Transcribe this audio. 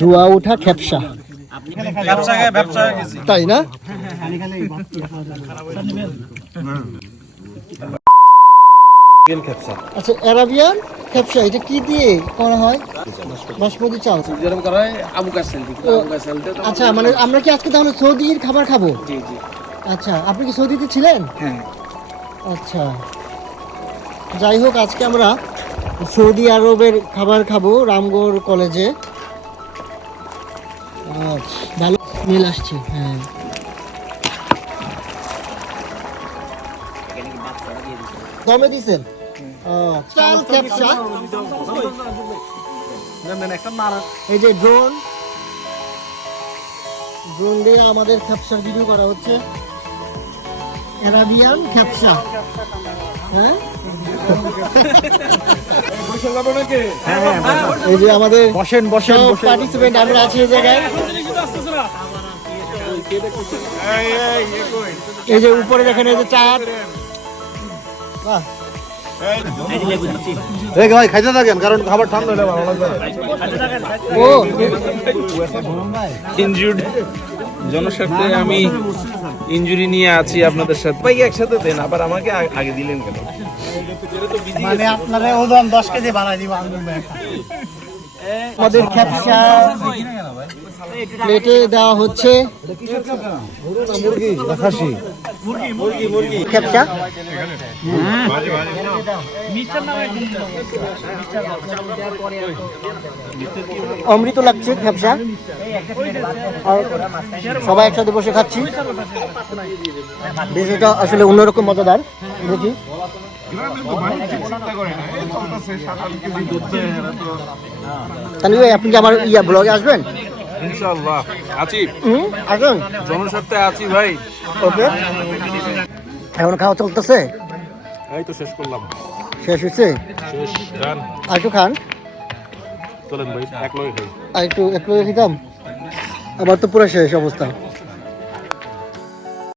ধোয়া ওঠা খেপসা, তাই না? আচ্ছা, অ্যারাবিয়ান খেপসা এটা কি দিয়ে করা হয়? বাসমতি চাল। আচ্ছা, মানে আমরা কি আজকে তাহলে সৌদির খাবার খাবো? আচ্ছা, আপনি কি সৌদিতে ছিলেন? আচ্ছা, যাই হোক, আজকে আমরা সৌদি আরবের খাবার খাবো রামগড় কলেজে। ভালো স্মেল আসছে। হ্যাঁ, দমে দিছেন চাল খেপসা। এই যে ড্রোন দিয়ে আমাদের খেপসার ভিডিও করা হচ্ছে। অ্যারাবিয়ান খেপসা। হ্যাঁ, এই যে আমাদের বসেন পার্টিসিপেন্ট আমরা আছি এই জায়গায়। এই যে উপরে দেখেন, এই যে চাঁদ। ভাই খাইতে থাকেন, কারণ খাবার ঠান্ডা হলে ভালো লাগবে। ও ইনজুর্ড জনস্বার্থে আমি ইনজুরি নিয়ে আছি আপনাদের সাথে। ভাই একসাথে দেন, আবার আমাকে আগে দিলেন কেন? মানে আপনারা ওজন 10 কেজি বানাই দিব। আমাদের খেপসা প্লেটে দেওয়া হচ্ছে। মুরগি না খাসি? খেপসা অমৃত লাগছে খেপসা। আর সবাই একসাথে বসে খাচ্ছি। বিষয়টা আসলে অন্যরকম মজাদার। দেখি, তাহলে আপনি কি আমার ব্লগে আসবেন? ইনশাআল্লাহ আছি, আসুন। জনস্বার্থে আছি ভাই। ওকে, এখন খাওয়া চলতেছে? এই তো শেষ করলাম। শেষ হয়েছে? শেষ গান। আর একটু খান। চলেন ভাই, এক লগে খাই। আর একটু খেতাম, আবার তো পুরো শেষ অবস্থা।